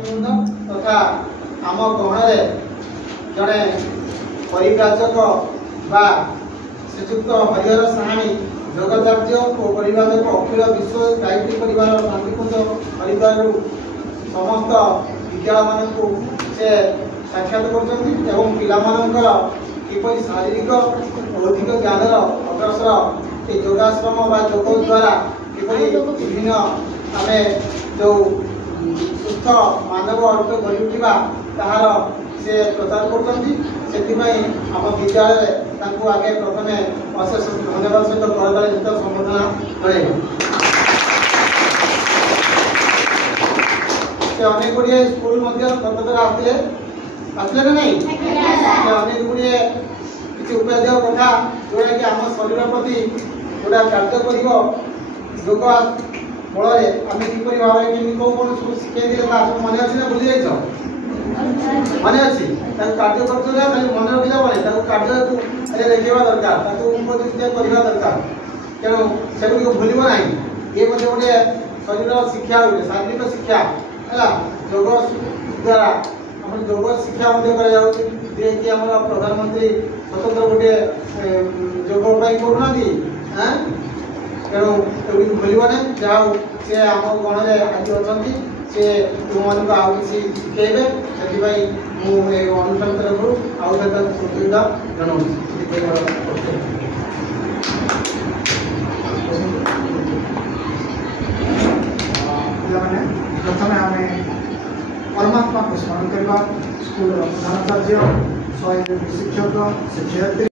तथा आम गहण जड़े परिव्राजक बा श्रीजुक्त हरिहर साहानी जगचार्य और परिव्राजक अखिल विश्व गायत्री परिवार शांतिकुंज परिवार समस्त विद्यालय मान से साक्षात कर किपरि शारीरिक बौद्धिक ज्ञान अग्रसर ये योगाश्रम योग द्वारा किपरि विभिन्न आम जो सुस्थ मानव अर्थ गढ़ी उठा तार से प्रचार करम विद्यालय आगे प्रथम अशेष धन्यवाद सहित करतालित संबर्धना जन अनेक गुड़िए स्कूल गतथर आसले ना नहीं अनेक गुड़िए किसी उपाध्याय कथा जोड़ा कि आम शरीर प्रति गोटा कार्य कर योग बल आम किपर भाव में कौन कौन सब शिखे मन अच्छी ना भूली जाइए मन अच्छी कार्य कर मन रखा पे कार्य देखा दरकार उपदेश करवा दरकार तेणु से भूल ना ये गोटे शरीर शिक्षा गोटे शारीरिक शिक्षा है योग द्वारा योग शिक्षा कि प्रधानमंत्री स्वतंत्र गोटे योग करूना तेणु भूल ना जहाँ सी आम गण में आज अच्छा सी तुम मानक आउ कि शिखेबे से अनुष्ठान तरफ आउ कृतज्ञता जनाने प्रथम आम परमात्मा को स्मरण करवा स्कूल प्रधानाचार्य शिक्षक शिक्षयित्री